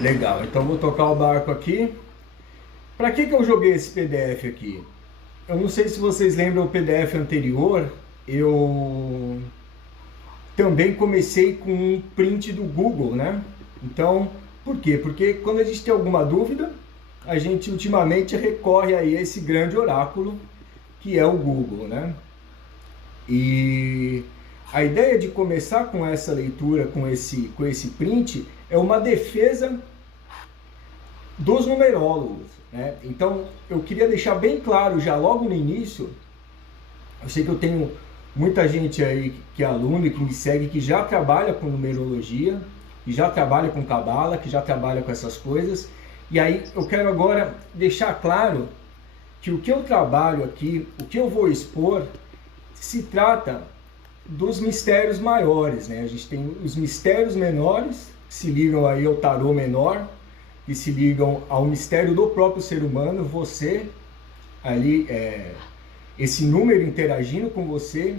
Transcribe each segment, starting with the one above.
Legal, então vou tocar o barco aqui. Para que eu joguei esse PDF aqui? Eu não sei se vocês lembram o PDF anterior, eu também comecei com um print do Google, né? Então, por quê? Porque quando a gente tem alguma dúvida, a gente ultimamente recorre a esse grande oráculo que é o Google, né? E a ideia de começar com essa leitura, com esse print, é uma defesa dos numerólogos, né? Então, eu queria deixar bem claro já logo no início, eu sei que eu tenho muita gente aí que é aluno e que me segue, que já trabalha com numerologia, que já trabalha com cabala, que já trabalha com essas coisas, e aí eu quero agora deixar claro que o que eu trabalho aqui, o que eu vou expor, se trata dos mistérios maiores, né? A gente tem os mistérios menores, que se ligam aí ao tarô menor, que se ligam ao mistério do próprio ser humano, você ali, esse número interagindo com você,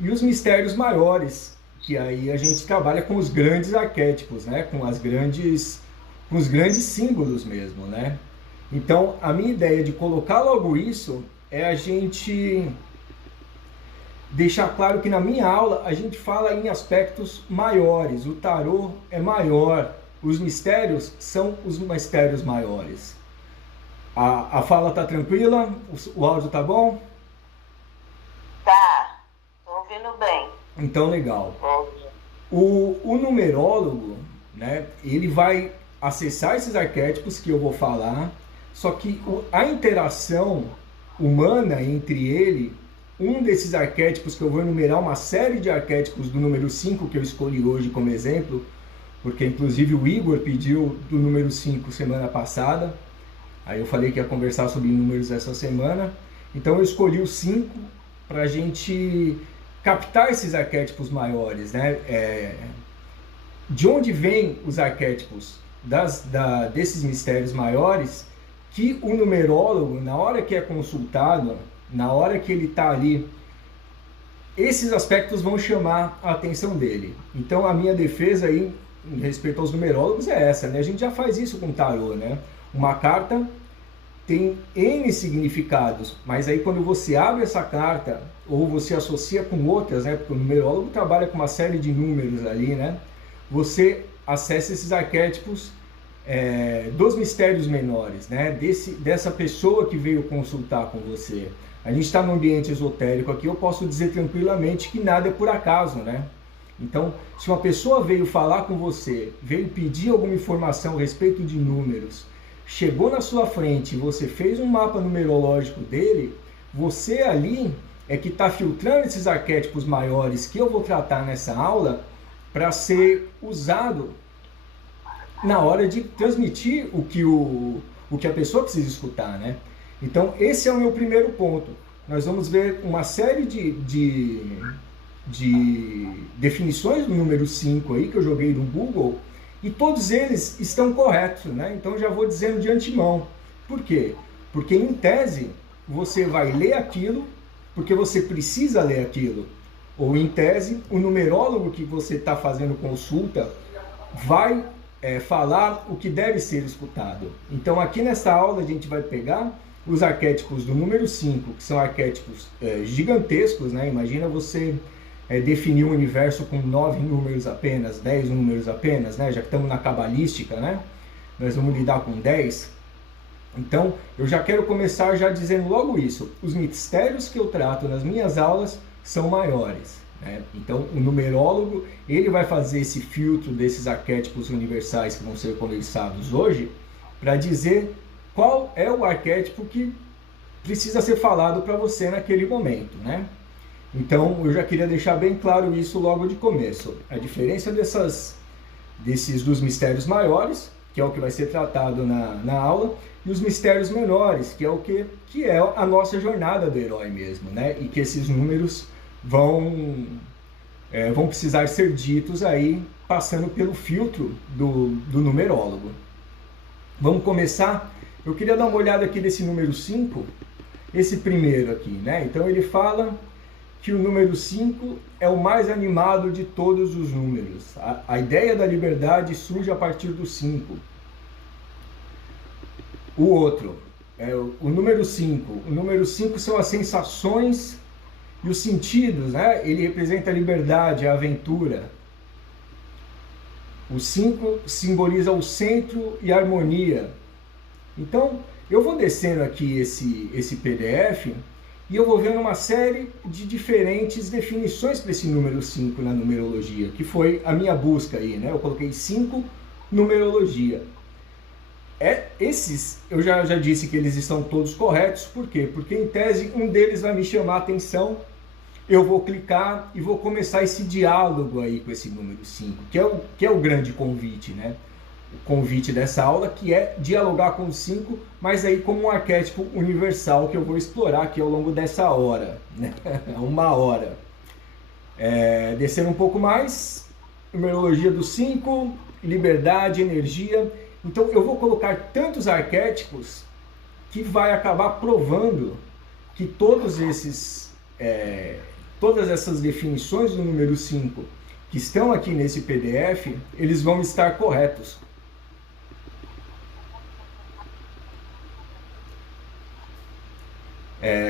e os mistérios maiores, que aí a gente trabalha com os grandes arquétipos, né? Com os grandes símbolos mesmo, né? Então, a minha ideia de colocar logo isso é a gente deixar claro que na minha aula a gente fala em aspectos maiores, o tarô é maior, os mistérios são os mistérios maiores. A fala tá tranquila? O áudio tá bom? Tá, tô ouvindo bem. Então, legal. O numerólogo, né, ele vai acessar esses arquétipos que eu vou falar, só que a interação humana entre ele, um desses arquétipos que eu vou enumerar, uma série de arquétipos do número 5 que eu escolhi hoje como exemplo, porque inclusive o Igor pediu do número 5 semana passada, aí eu falei que ia conversar sobre números essa semana, então eu escolhi o 5 para a gente captar esses arquétipos maiores, né? De onde vêm os arquétipos desses mistérios maiores, que o numerólogo, na hora que é consultado, na hora que ele está ali, esses aspectos vão chamar a atenção dele. Então a minha defesa aí, em respeito aos numerólogos, é essa, né? A gente já faz isso com tarô, né? Uma carta tem N significados, mas aí quando você abre essa carta, ou você associa com outras, né? Porque o numerólogo trabalha com uma série de números ali, né? Você acessa esses arquétipos dos mistérios menores, né? Dessa pessoa que veio consultar com você. A gente está num ambiente esotérico aqui, eu posso dizer tranquilamente que nada é por acaso, né? Então, se uma pessoa veio falar com você, veio pedir alguma informação a respeito de números, chegou na sua frente e você fez um mapa numerológico dele, você ali é que está filtrando esses arquétipos maiores que eu vou tratar nessa aula para ser usado na hora de transmitir o que a pessoa precisa escutar, né? Então, esse é o meu primeiro ponto. Nós vamos ver uma série de definições do número 5 aí, que eu joguei no Google, e todos eles estão corretos, né? Então, já vou dizendo de antemão. Por quê? Porque, em tese, você vai ler aquilo, porque você precisa ler aquilo. Ou, em tese, o numerólogo que você está fazendo consulta vai falar o que deve ser escutado. Então, aqui nessa aula, a gente vai pegar os arquétipos do número 5, que são arquétipos gigantescos, né? Imagina você definir um universo com 9 números apenas, 10 números apenas, né? Já que estamos na cabalística, né? Nós vamos lidar com 10. Então, eu já quero começar já dizendo logo isso. Os mistérios que eu trato nas minhas aulas são maiores, né? Então, o numerólogo, ele vai fazer esse filtro desses arquétipos universais que vão ser conversados hoje, para dizer qual é o arquétipo que precisa ser falado para você naquele momento, né? Então, eu já queria deixar bem claro isso logo de começo. A diferença dos mistérios maiores, que é o que vai ser tratado na aula, e os mistérios menores, que é a nossa jornada do herói mesmo, né? E que esses números vão precisar ser ditos aí, passando pelo filtro do numerólogo. Vamos começar? Eu queria dar uma olhada aqui desse número 5, esse primeiro aqui, né? Então ele fala que o número 5 é o mais animado de todos os números. A ideia da liberdade surge a partir do 5. O outro é o número 5. O número 5 são as sensações e os sentidos, né? Ele representa a liberdade, a aventura. O 5 simboliza o centro e a harmonia. Então, eu vou descendo aqui esse PDF e eu vou vendo uma série de diferentes definições para esse número 5 na numerologia, que foi a minha busca aí, né? Eu coloquei 5 numerologia. Esses, eu já disse que eles estão todos corretos, por quê? Porque em tese um deles vai me chamar a atenção, eu vou clicar e vou começar esse diálogo aí com esse número 5, que é o grande convite, né? O convite dessa aula, que é dialogar com o 5, mas aí como um arquétipo universal que eu vou explorar aqui ao longo dessa hora, né? Uma hora. Descendo um pouco mais, numerologia do 5, liberdade, energia. Então eu vou colocar tantos arquétipos que vai acabar provando que todas essas definições do número 5 que estão aqui nesse PDF, eles vão estar corretos.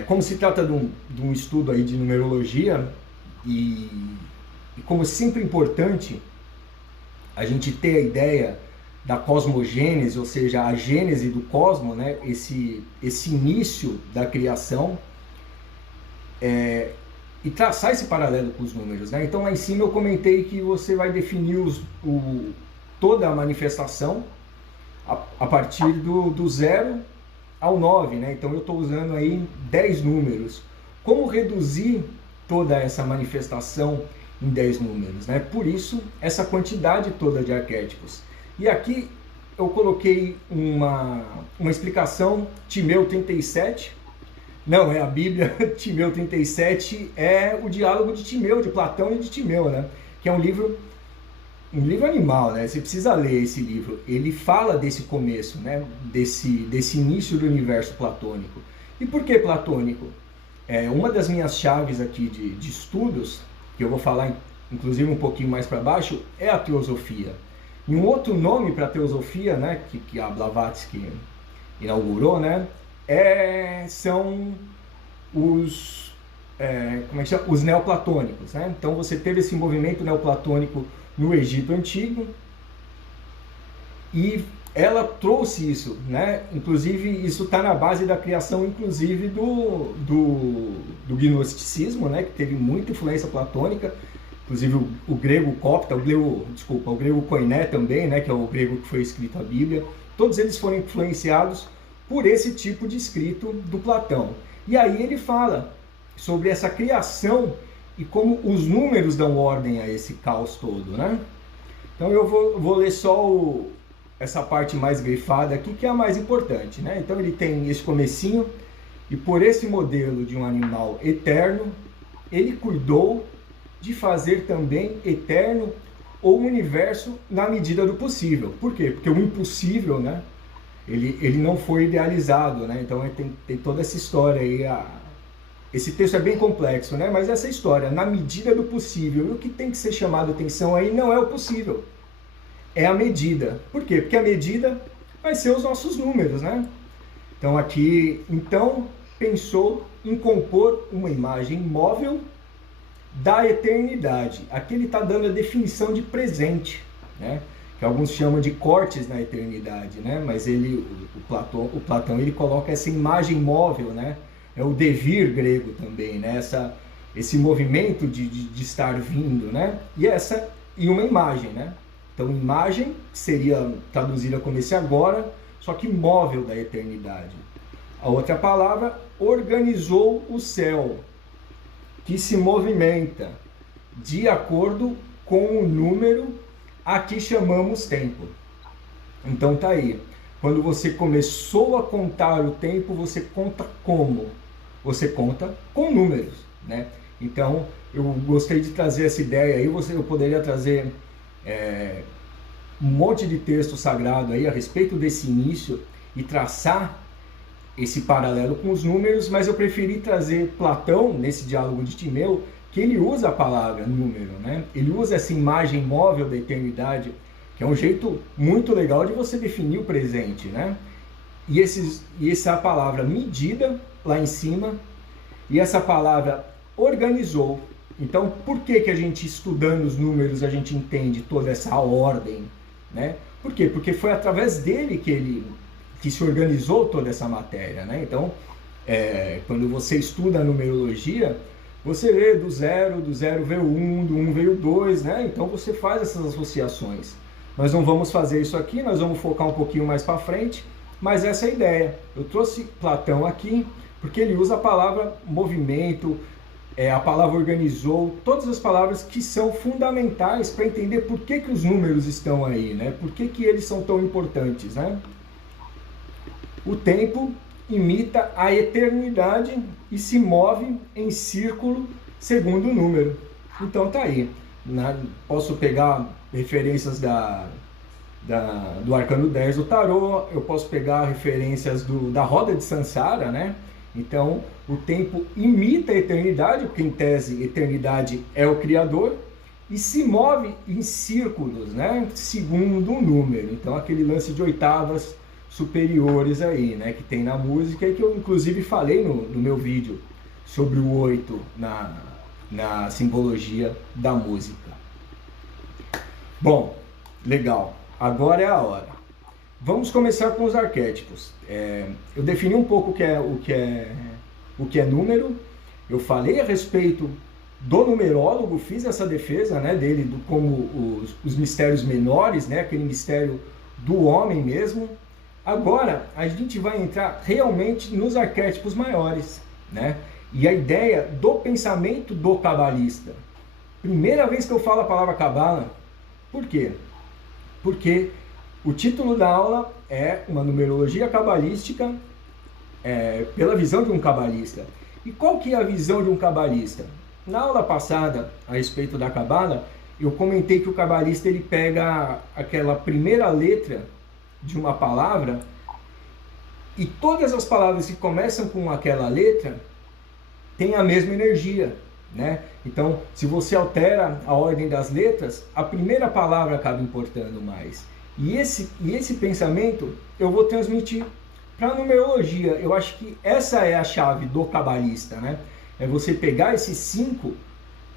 Como se trata de um estudo aí de numerologia e como sempre importante a gente ter a ideia da cosmogênese, ou seja, a gênese do cosmos, né? esse início da criação, e traçar esse paralelo com os números, né? Então lá em cima eu comentei que você vai definir toda a manifestação a partir do 0 ao 9, né? Então eu estou usando aí 10 números. Como reduzir toda essa manifestação em 10 números, né? Por isso essa quantidade toda de arquétipos. E aqui eu coloquei uma explicação, Timeu 37, não é a Bíblia, Timeu 37 é o diálogo de Timeu, de Platão e de Timeu, né? Que é um livro animal, né? Você precisa ler esse livro. Ele fala desse começo, né? Desse início do universo platônico. E por que platônico? Uma das minhas chaves aqui de estudos, que eu vou falar inclusive um pouquinho mais para baixo, é a teosofia. E um outro nome para a teosofia, né, que a Blavatsky inaugurou, né, são os neoplatônicos, né? Então você teve esse movimento neoplatônico no Egito Antigo e ela trouxe isso, né? Inclusive isso está na base da criação, inclusive do gnosticismo, né? Que teve muita influência platônica. Inclusive o grego copta, o grego koiné também, né, que é o grego que foi escrito a Bíblia, todos eles foram influenciados por esse tipo de escrito do Platão. E aí ele fala sobre essa criação e como os números dão ordem a esse caos todo, né? Então eu vou ler só essa parte mais grifada aqui, que é a mais importante, né? Então ele tem esse comecinho, e por esse modelo de um animal eterno, ele cuidou de fazer também eterno o universo na medida do possível. Por quê? Porque o impossível, né? Ele não foi idealizado, né? Então tem toda essa história aí. Esse texto é bem complexo, né? Mas essa história, na medida do possível, e o que tem que ser chamado a atenção aí não é o possível, é a medida. Por quê? Porque a medida vai ser os nossos números, né? Então aqui, pensou em compor uma imagem móvel da eternidade. Aqui ele está dando a definição de presente, né? Que alguns chamam de cortes na eternidade, né? Mas o Platão ele coloca essa imagem móvel, né? É o devir grego também, né? Esse movimento de estar vindo, né? E uma imagem, né? Então imagem seria traduzida como esse agora, só que móvel da eternidade. A outra palavra, organizou o céu, que se movimenta de acordo com o número a que chamamos tempo. Então tá aí. Quando você começou a contar o tempo, você conta como? Você conta com números, né? Então eu gostei de trazer essa ideia aí. Eu poderia trazer um monte de texto sagrado aí a respeito desse início e traçar esse paralelo com os números, mas eu preferi trazer Platão nesse diálogo de Timeu, que ele usa a palavra número, né? Ele usa essa imagem móvel da eternidade, que é um jeito muito legal de você definir o presente, né? e essa palavra medida lá em cima, e essa palavra organizou. Então, por que a gente, estudando os números, a gente entende toda essa ordem, né? Por quê? Porque foi através dele que se organizou toda essa matéria, né? Então, quando você estuda a numerologia, você vê do zero veio um, do 1 veio 2, né? Então você faz essas associações. Nós não vamos fazer isso aqui, nós vamos focar um pouquinho mais para frente, mas essa é a ideia. Eu trouxe Platão aqui, porque ele usa a palavra movimento, a palavra organizou, todas as palavras que são fundamentais para entender por que os números estão aí, né? Por que eles são tão importantes, né? O tempo imita a eternidade e se move em círculo segundo o número. Então tá aí. Posso pegar referências do Arcano 10 do Tarô, eu posso pegar referências da Roda de Sansara, né? Então, o tempo imita a eternidade, porque em tese, eternidade é o Criador, e se move em círculos, né? Segundo o número. Então, aquele lance de oitavas superiores aí, né? Que tem na música e que eu, inclusive, falei no meu vídeo sobre o 8 na simbologia da música. Bom, legal. Agora é a hora. Vamos começar com os arquétipos. Eu defini um pouco o que é número. Eu falei a respeito do numerólogo, fiz essa defesa, né, dele como os mistérios menores, né, aquele mistério do homem mesmo. Agora a gente vai entrar realmente nos arquétipos maiores, né? E a ideia do pensamento do cabalista. Primeira vez que eu falo a palavra cabala. Por quê? Porque o título da aula é uma numerologia cabalística pela visão de um cabalista. E qual que é a visão de um cabalista? Na aula passada, a respeito da cabala, eu comentei que o cabalista ele pega aquela primeira letra de uma palavra e todas as palavras que começam com aquela letra têm a mesma energia, né? Então, se você altera a ordem das letras, a primeira palavra acaba importando mais. E esse pensamento eu vou transmitir para a numerologia. Eu acho que essa é a chave do cabalista, né? É você pegar esses 5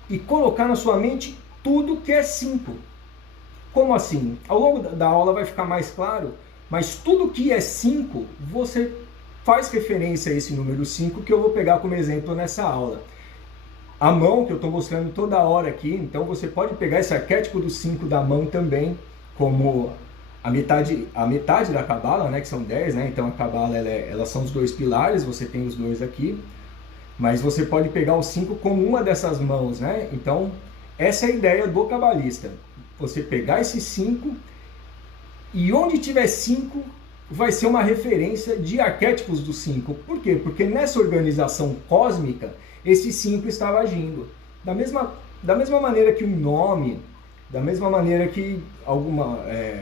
e colocar na sua mente tudo que é 5. Como assim? Ao longo da aula vai ficar mais claro, mas tudo que é 5, você faz referência a esse número 5 que eu vou pegar como exemplo nessa aula. A mão, que eu estou mostrando toda hora aqui, então você pode pegar esse arquétipo do 5 da mão também, como a metade da cabala, né, que são 10, né? Então a cabala ela são os 2 pilares, você tem os 2 aqui, mas você pode pegar o 5 como uma dessas mãos, né? Então essa é a ideia do cabalista. Você pegar esses 5 e onde tiver 5 vai ser uma referência de arquétipos do 5. Por quê? Porque nessa organização cósmica esse 5 estava agindo. Da mesma maneira que um nome, da mesma maneira que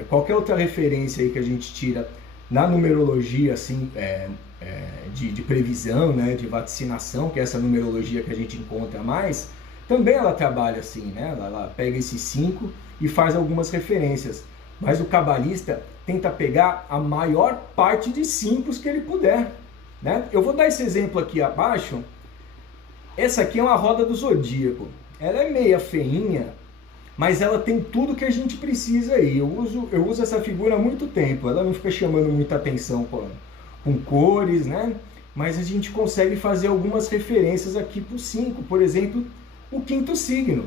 qualquer outra referência aí que a gente tira na numerologia assim, de previsão, né, de vaticinação, que é essa numerologia que a gente encontra mais, também ela trabalha assim, né? Ela pega esses 5 e faz algumas referências. Mas o cabalista tenta pegar a maior parte de 5 que ele puder, né? Eu vou dar esse exemplo aqui abaixo. Essa aqui é uma roda do zodíaco. Ela é meia feinha, mas ela tem tudo que a gente precisa aí. Eu uso essa figura há muito tempo. Ela não fica chamando muita atenção com cores, né? Mas a gente consegue fazer algumas referências aqui para o 5. Por exemplo, o 5º signo.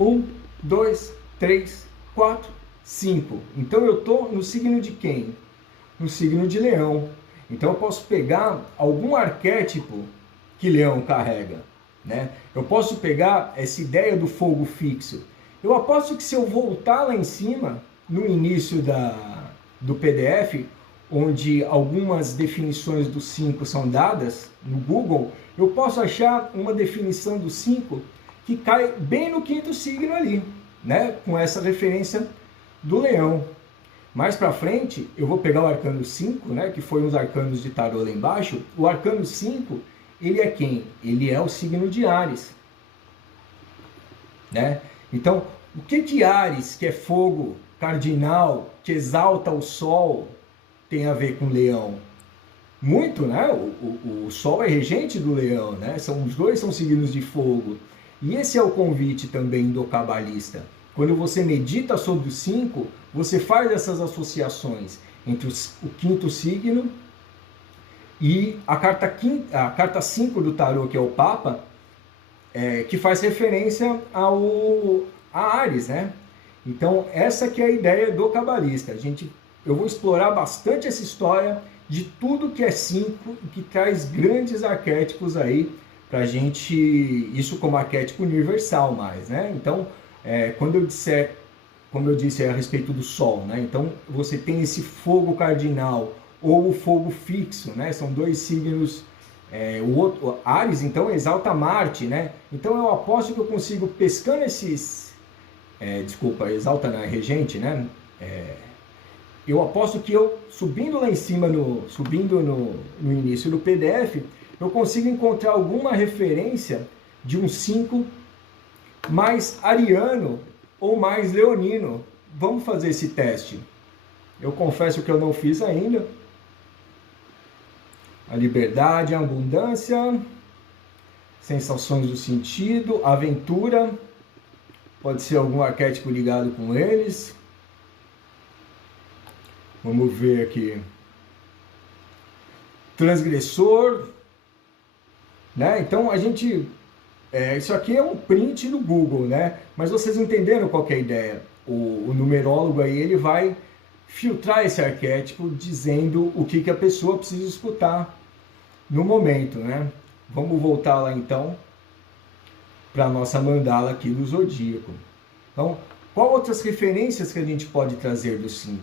1, 2, 3, 4, 5. Então eu estou no signo de quem? No signo de Leão. Então eu posso pegar algum arquétipo que Leão carrega, né? Eu posso pegar essa ideia do fogo fixo. Eu aposto que se eu voltar lá em cima, no início do PDF, onde algumas definições do 5 são dadas no Google, eu posso achar uma definição do 5 que cai bem no 5º signo ali, né? Com essa referência do Leão. Mais para frente, eu vou pegar o arcano 5, né? Que foi os arcanos de tarô lá embaixo. O arcano 5, ele é quem? Ele é o signo de Áries, né? Então, o que Áries, que é fogo cardinal, que exalta o sol, tem a ver com leão? Muito, né? O Sol é regente do leão, né? Os dois são signos de fogo. E esse é o convite também do cabalista. Quando você medita sobre os 5, você faz essas associações entre o quinto signo e a carta 5 do tarô, que é o Papa, que faz referência a Áries, né? Então, essa que é a ideia do cabalista. Eu vou explorar bastante essa história de tudo que é 5 e que traz grandes arquétipos aí pra gente, isso como arquétipo universal mais, né? Então, quando eu disser, como eu disse, é a respeito do Sol, né? Então, você tem esse fogo cardinal ou o fogo fixo, né? São dois signos, o Áries, então, exalta Marte, né? Então, eu aposto que eu consigo, pescando esses... exalta na regente, né? Eu aposto que eu, subindo lá em cima, subindo no início do PDF, eu consigo encontrar alguma referência de um 5 mais ariano ou mais leonino. Vamos fazer esse teste. Eu confesso que eu não fiz ainda. A liberdade, a abundância, sensações do sentido, aventura, pode ser algum arquétipo ligado com eles. Vamos ver aqui. Transgressor, né? Então a gente... isso aqui é um print do Google, né? Mas vocês entenderam qual que é a ideia. O numerólogo aí, ele vai filtrar esse arquétipo dizendo o que a pessoa precisa escutar no momento, né? Vamos voltar lá então para a nossa mandala aqui do Zodíaco. Então, qual outras referências que a gente pode trazer dos 5?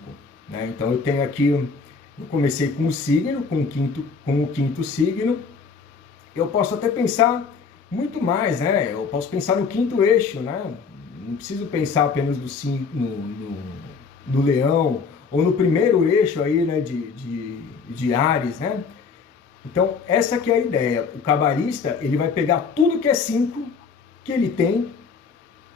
Né? Então eu tenho aqui, eu comecei com o signo, com o quinto signo. Eu posso até pensar muito mais, né? Eu posso pensar no quinto eixo, né? Não preciso pensar apenas no leão, ou no primeiro eixo aí, né, de Áries, né? Então, essa que é a ideia. O cabalista, ele vai pegar tudo que é 5 que ele tem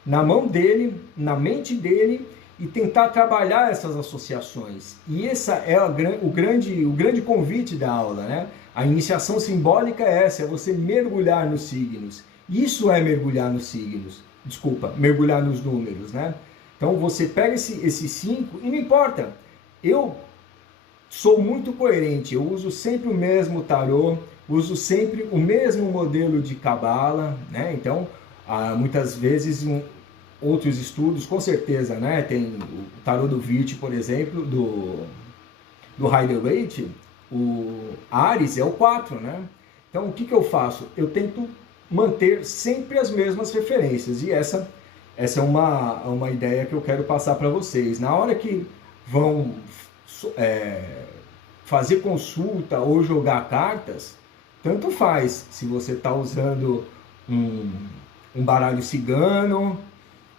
na mão dele, na mente dele, e tentar trabalhar essas associações. E essa é o grande convite da aula, né? A iniciação simbólica é essa, é você mergulhar nos signos. Isso é mergulhar nos signos. Desculpa, mergulhar nos números, né? Então você pega esses 5 e não importa. Eu sou muito coerente, eu uso sempre o mesmo tarô, uso sempre o mesmo modelo de cabala, né? Então, muitas vezes outros estudos, com certeza, né? Tem o tarô do Witt, por exemplo, do Rider-Waite, o Áries é o 4, né? Então, o que eu faço? Eu tento manter sempre as mesmas referências, e essa é uma ideia que eu quero passar para vocês. Na hora que vão fazer consulta ou jogar cartas, tanto faz se você está usando um baralho cigano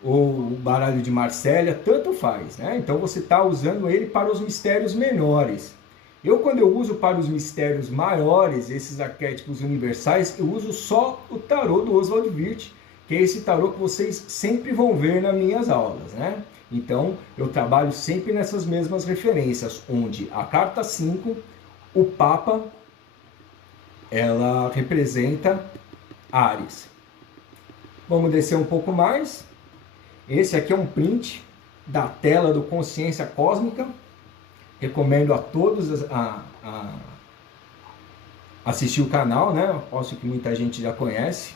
ou um baralho de Marsella, tanto faz, né? Então você está usando ele para os mistérios menores. Quando eu uso para os mistérios maiores, esses arquétipos universais, eu uso só o tarô do Oswald Wirth, que é esse tarô que vocês sempre vão ver nas minhas aulas, né? Então, eu trabalho sempre nessas mesmas referências, onde a carta 5, o Papa, ela representa Áries. Vamos descer um pouco mais. Esse aqui é um print da tela do Consciência Cósmica. Recomendo a todos a assistir o canal, né? Aposto que muita gente já conhece.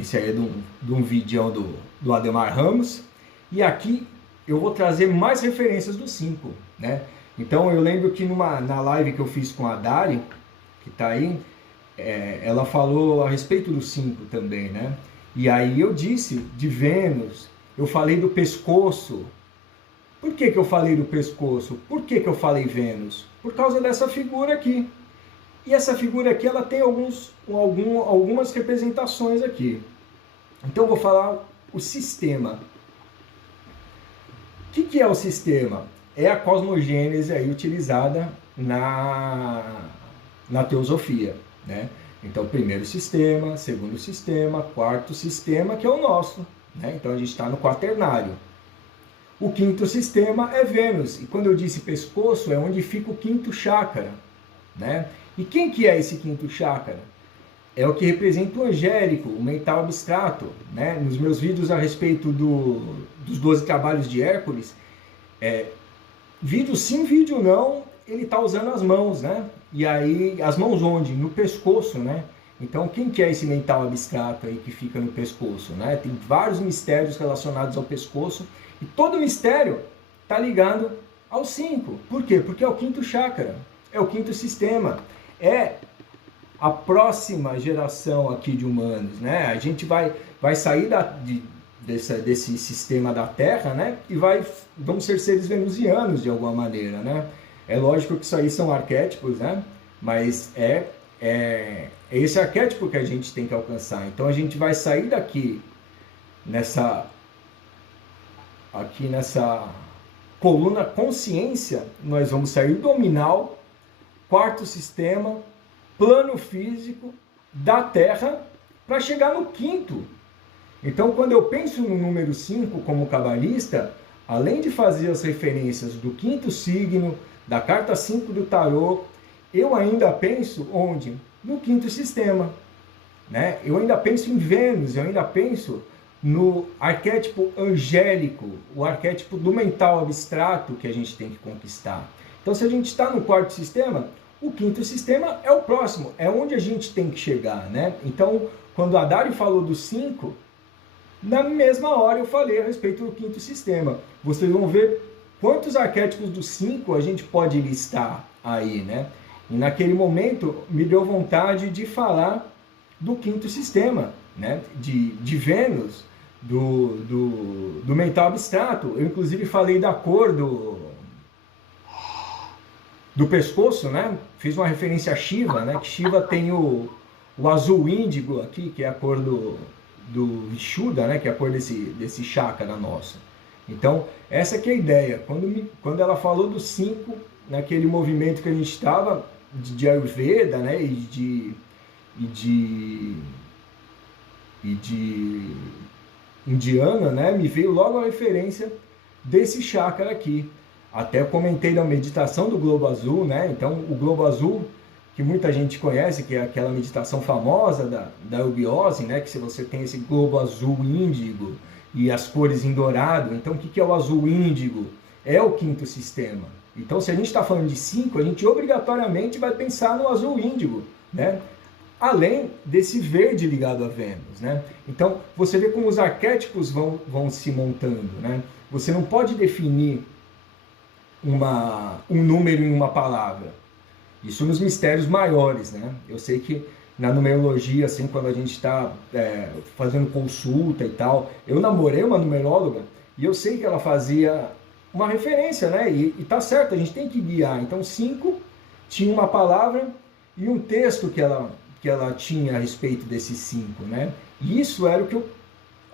Esse aí é de um vídeo do Ademar Ramos. E aqui eu vou trazer mais referências do 5, né? Então eu lembro que na live que eu fiz com a Dari, que está aí, ela falou a respeito do 5 também, né? E aí eu disse de Vênus, eu falei do pescoço. Por que eu falei do pescoço? Por que eu falei Vênus? Por causa dessa figura aqui. E essa figura aqui, ela tem algumas representações aqui. Então eu vou falar o sistema. O que é o sistema? É a cosmogênese aí utilizada na teosofia, né? Então, primeiro sistema, segundo sistema, quarto sistema, que é o nosso, né? Então a gente está no quaternário. O quinto sistema é Vênus. E quando eu disse pescoço, é onde fica o quinto chakra, né? E quem que é esse quinto chakra? É o que representa o angélico, o mental abstrato, né? Nos meus vídeos a respeito dos 12 trabalhos de Hércules, vídeo sim, vídeo não, ele está usando as mãos, né? E aí, as mãos onde? No pescoço, né? Então, quem que é esse mental abstrato aí que fica no pescoço, né? Tem vários mistérios relacionados ao pescoço e todo mistério está ligado ao 5. Por quê? Porque é o quinto chakra, é o quinto sistema, é a próxima geração aqui de humanos, né? A gente vai sair desse sistema da Terra, né? E vamos ser seres venusianos de alguma maneira, né? É lógico que isso aí são arquétipos, né? Mas é esse arquétipo que a gente tem que alcançar. Então a gente vai sair daqui nessa coluna consciência, nós vamos sair do nominal, quarto sistema, plano físico da Terra para chegar no quinto. Então, quando eu penso no número 5 como cabalista, além de fazer as referências do quinto signo, da carta 5 do tarô, eu ainda penso onde? No quinto sistema, né? Eu ainda penso em Vênus, eu ainda penso no arquétipo angélico, o arquétipo do mental abstrato que a gente tem que conquistar. Então, se a gente está no quarto sistema, o quinto sistema é o próximo, é onde a gente tem que chegar, né? Então, quando a Dari falou do 5, na mesma hora eu falei a respeito do quinto sistema. Vocês vão ver quantos arquétipos do 5 a gente pode listar aí, né? E naquele momento me deu vontade de falar do quinto sistema, né? De Vênus, do mental abstrato. Eu inclusive falei da cor do pescoço, né? Fiz uma referência a Shiva, né? Que Shiva tem o azul índigo aqui, que é a cor do Vishuddha, né? Que é a cor desse chakra nosso. Então, essa que é a ideia. Quando ela falou dos 5, naquele movimento que a gente estava, de Ayurveda, né? E de indiana, né? Me veio logo a referência desse chakra aqui. Até comentei da meditação do globo azul, né? Então, o globo azul, que muita gente conhece, que é aquela meditação famosa da eubiose, né? Que se você tem esse globo azul índigo e as cores em dourado, então o que é o azul índigo? É o quinto sistema. Então, se a gente está falando de 5, a gente obrigatoriamente vai pensar no azul índigo, né? Além desse verde ligado a Vênus, né? Então, você vê como os arquétipos vão se montando, né? Você não pode definir um número em uma palavra. Isso nos mistérios maiores, né? Eu sei que na numerologia, assim, quando a gente está fazendo consulta e tal, eu namorei uma numeróloga e eu sei que ela fazia uma referência, né? E tá certo, a gente tem que guiar. Então, 5 tinha uma palavra e um texto que ela tinha a respeito desses 5, né? E isso era o que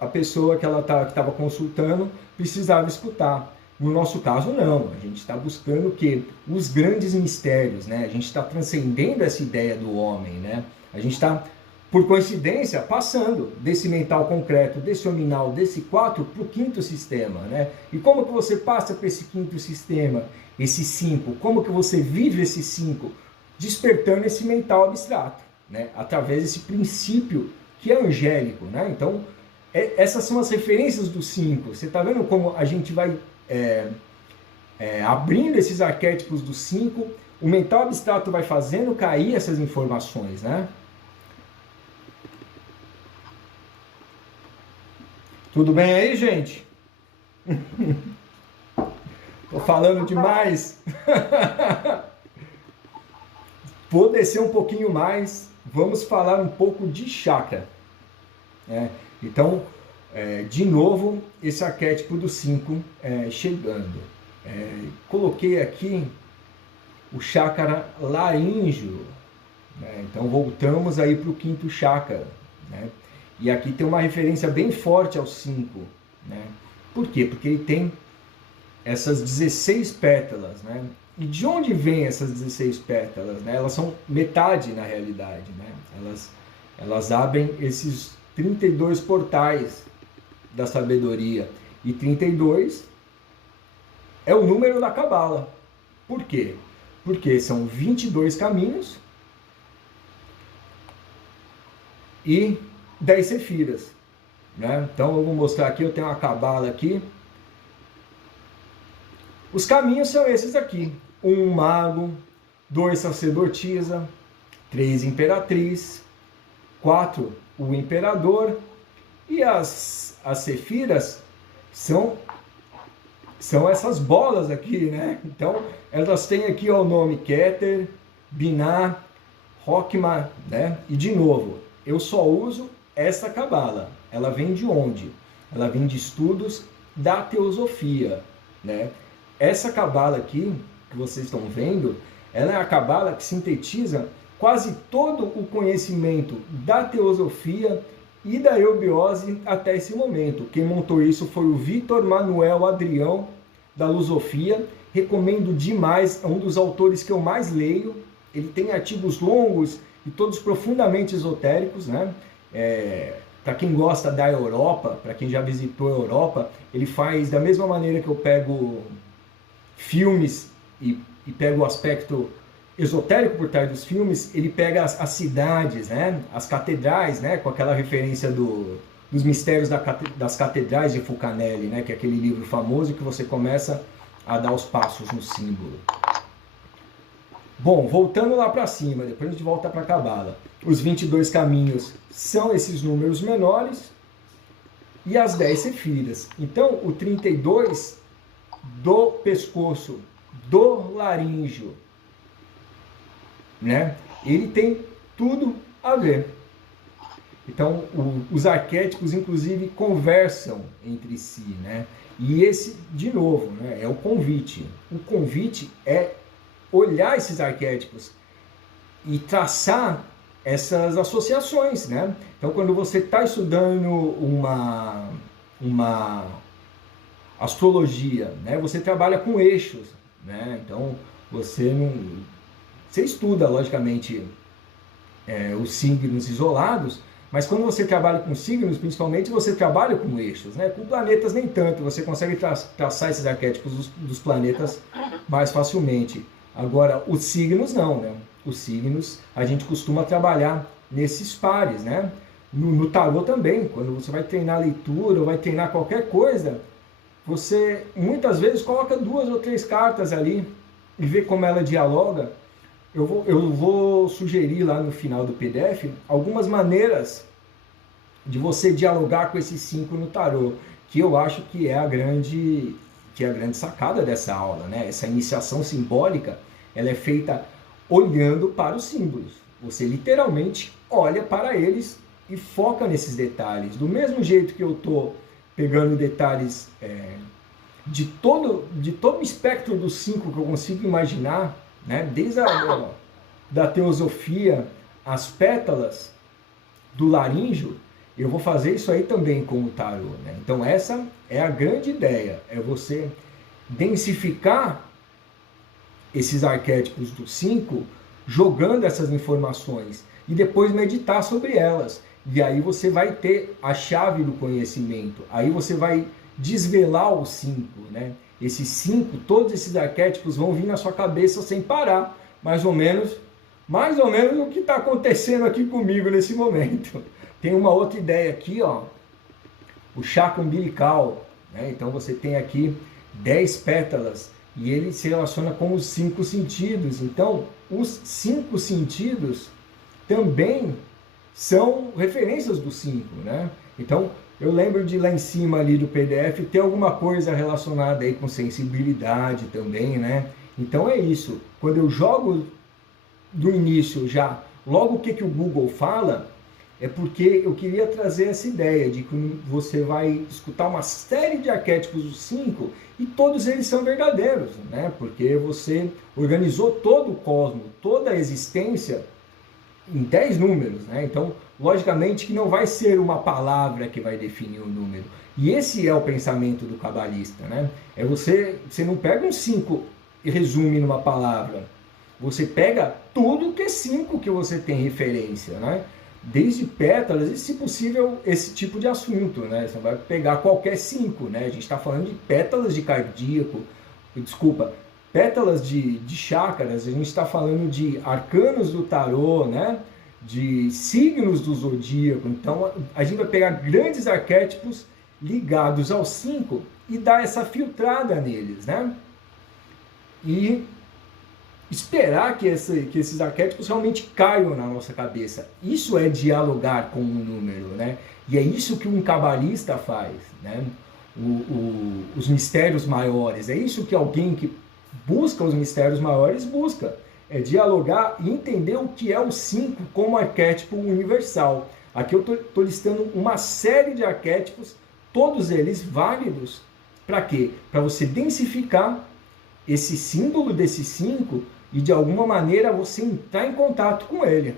a pessoa que estava consultando precisava escutar. No nosso caso, não. A gente está buscando o quê? Os grandes mistérios, né? A gente está transcendendo essa ideia do homem, né? A gente está, por coincidência, passando desse mental concreto, desse nominal, desse 4 para o quinto sistema, né? E como que você passa para esse quinto sistema, esse 5? Como que você vive esse 5? Despertando esse mental abstrato, né? Através desse princípio que é angélico, né? Então, essas são as referências do 5. Você está vendo como a gente vai abrindo esses arquétipos do 5, o mental abstrato vai fazendo cair essas informações, né? Tudo bem aí, gente? Tô falando demais. Vou descer um pouquinho mais. Vamos falar um pouco de chakra. Então, de novo, esse arquétipo do 5 chegando. Coloquei aqui o chakra laríngeo, né? Então voltamos aí para o quinto chakra, né? E aqui tem uma referência bem forte ao 5, né? Por quê? Porque ele tem essas 16 pétalas, né? E de onde vêm essas 16 pétalas, né? Elas são metade na realidade, né? Elas abrem esses 32 portais da sabedoria. E 32 é o número da Cabala. Por quê? Porque são 22 caminhos e 10 sefiras, né? Então eu vou mostrar aqui, eu tenho uma Cabala aqui. Os caminhos são esses aqui: 1 mago, 2 sacerdotisa, 3 imperatriz, 4 o imperador, e as sefiras são essas bolas aqui, né? Então elas têm aqui o nome Keter, Binah, Hokmah, né? E de novo, eu só uso essa Cabala. Ela vem de onde? Ela vem de estudos da teosofia, né? Essa Cabala aqui, que vocês estão vendo, ela é a Cabala que sintetiza quase todo o conhecimento da teosofia e da eubiose até esse momento. Quem montou isso foi o Victor Manuel Adrião, da Lusofia. Recomendo demais, é um dos autores que eu mais leio. Ele tem artigos longos e todos profundamente esotéricos, né? Para quem gosta da Europa, para quem já visitou a Europa, ele faz da mesma maneira que eu pego filmes e pego o aspecto esotérico por trás dos filmes, ele pega as cidades, né? As catedrais, né? Com aquela referência dos mistérios das catedrais de Fulcanelli, né? Que é aquele livro famoso que você começa a dar os passos no símbolo. Bom, voltando lá para cima, depois a gente volta para a Cabala. Os 22 caminhos são esses números menores e as 10 sefiras. Então, o 32 do pescoço, do laríngeo, né? Ele tem tudo a ver. Então, os arquétipos, inclusive, conversam entre si, né? E esse, de novo, né, é o convite. O convite é olhar esses arquétipos e traçar essas associações, né? Então, quando você está estudando uma astrologia, né, você trabalha com eixos, né? Então, você estuda, logicamente, os signos isolados, mas quando você trabalha com signos, principalmente, você trabalha com eixos, né? Com planetas nem tanto, você consegue traçar esses arquétipos dos planetas mais facilmente. Agora, os signos não, né? Os signos a gente costuma trabalhar nesses pares, né? No tarô também, quando você vai treinar leitura ou vai treinar qualquer coisa, você muitas vezes coloca 2 ou 3 cartas ali e vê como ela dialoga. Eu vou sugerir lá no final do PDF algumas maneiras de você dialogar com esses 5 no tarô, que eu acho que é a grande sacada dessa aula, né? Essa iniciação simbólica, ela é feita olhando para os símbolos. Você literalmente olha para eles e foca nesses detalhes. Do mesmo jeito que eu estou pegando detalhes de todo o espectro dos 5 que eu consigo imaginar, né? Desde da teosofia, as pétalas do laríngeo, eu vou fazer isso aí também com o tarô, né? Então essa é a grande ideia, é você densificar esses arquétipos dos 5, jogando essas informações e depois meditar sobre elas. E aí você vai ter a chave do conhecimento, aí você vai desvelar os 5, né? Esses 5, todos esses arquétipos vão vir na sua cabeça sem parar, mais ou menos o que está acontecendo aqui comigo nesse momento. Tem uma outra ideia aqui, ó, o chakra umbilical, né? Então você tem aqui 10 pétalas e ele se relaciona com os 5 sentidos. Então, os 5 sentidos também são referências dos 5, né? Então, eu lembro de lá em cima ali do PDF ter alguma coisa relacionada aí com sensibilidade também, né? Então é isso. Quando eu jogo do início já, logo o que o Google fala, é porque eu queria trazer essa ideia de que você vai escutar uma série de arquétipos dos 5 e todos eles são verdadeiros, né? Porque você organizou todo o cosmos, toda a existência em 10 números, né? Então, logicamente que não vai ser uma palavra que vai definir o número. E esse é o pensamento do cabalista, né? É você não pega um 5 e resume numa palavra. Você pega tudo que é 5 que você tem referência, né? Desde pétalas e, se possível, esse tipo de assunto, né? Você vai pegar qualquer 5, né? A gente está falando de pétalas de cardíaco, desculpa, pétalas de chakras, a gente está falando de arcanos do tarô, né? De signos do zodíaco. Então a gente vai pegar grandes arquétipos ligados aos 5 e dar essa filtrada neles, né? E esperar que esses arquétipos realmente caiam na nossa cabeça. Isso é dialogar com o número, né? E é isso que um cabalista faz, né? Os mistérios maiores. É isso que alguém que busca os mistérios maiores busca. É dialogar e entender o que é o 5 como arquétipo universal. Aqui eu estou listando uma série de arquétipos, todos eles válidos. Para quê? Para você densificar esse símbolo desse 5 e de alguma maneira você entrar em contato com ele.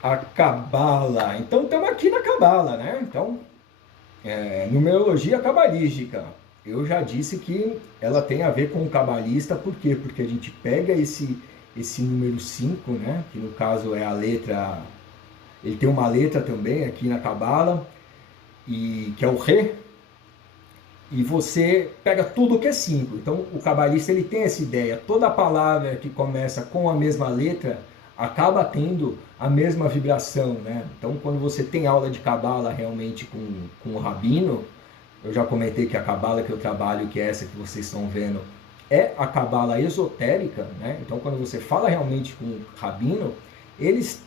A Cabala. Então estamos aqui na Cabala, né? Então, numerologia cabalística. Eu já disse que ela tem a ver com o cabalista, por quê? Porque a gente pega esse número 5, né? Que no caso é a letra. Ele tem uma letra também aqui na Cabala, e que é o Ré. E você pega tudo que é 5. Então o cabalista ele tem essa ideia. Toda palavra que começa com a mesma letra acaba tendo a mesma vibração, né? Então quando você tem aula de cabala realmente com o rabino, eu já comentei que a cabala que eu trabalho, que é essa que vocês estão vendo, é a cabala esotérica, né? Então quando você fala realmente com o rabino, eles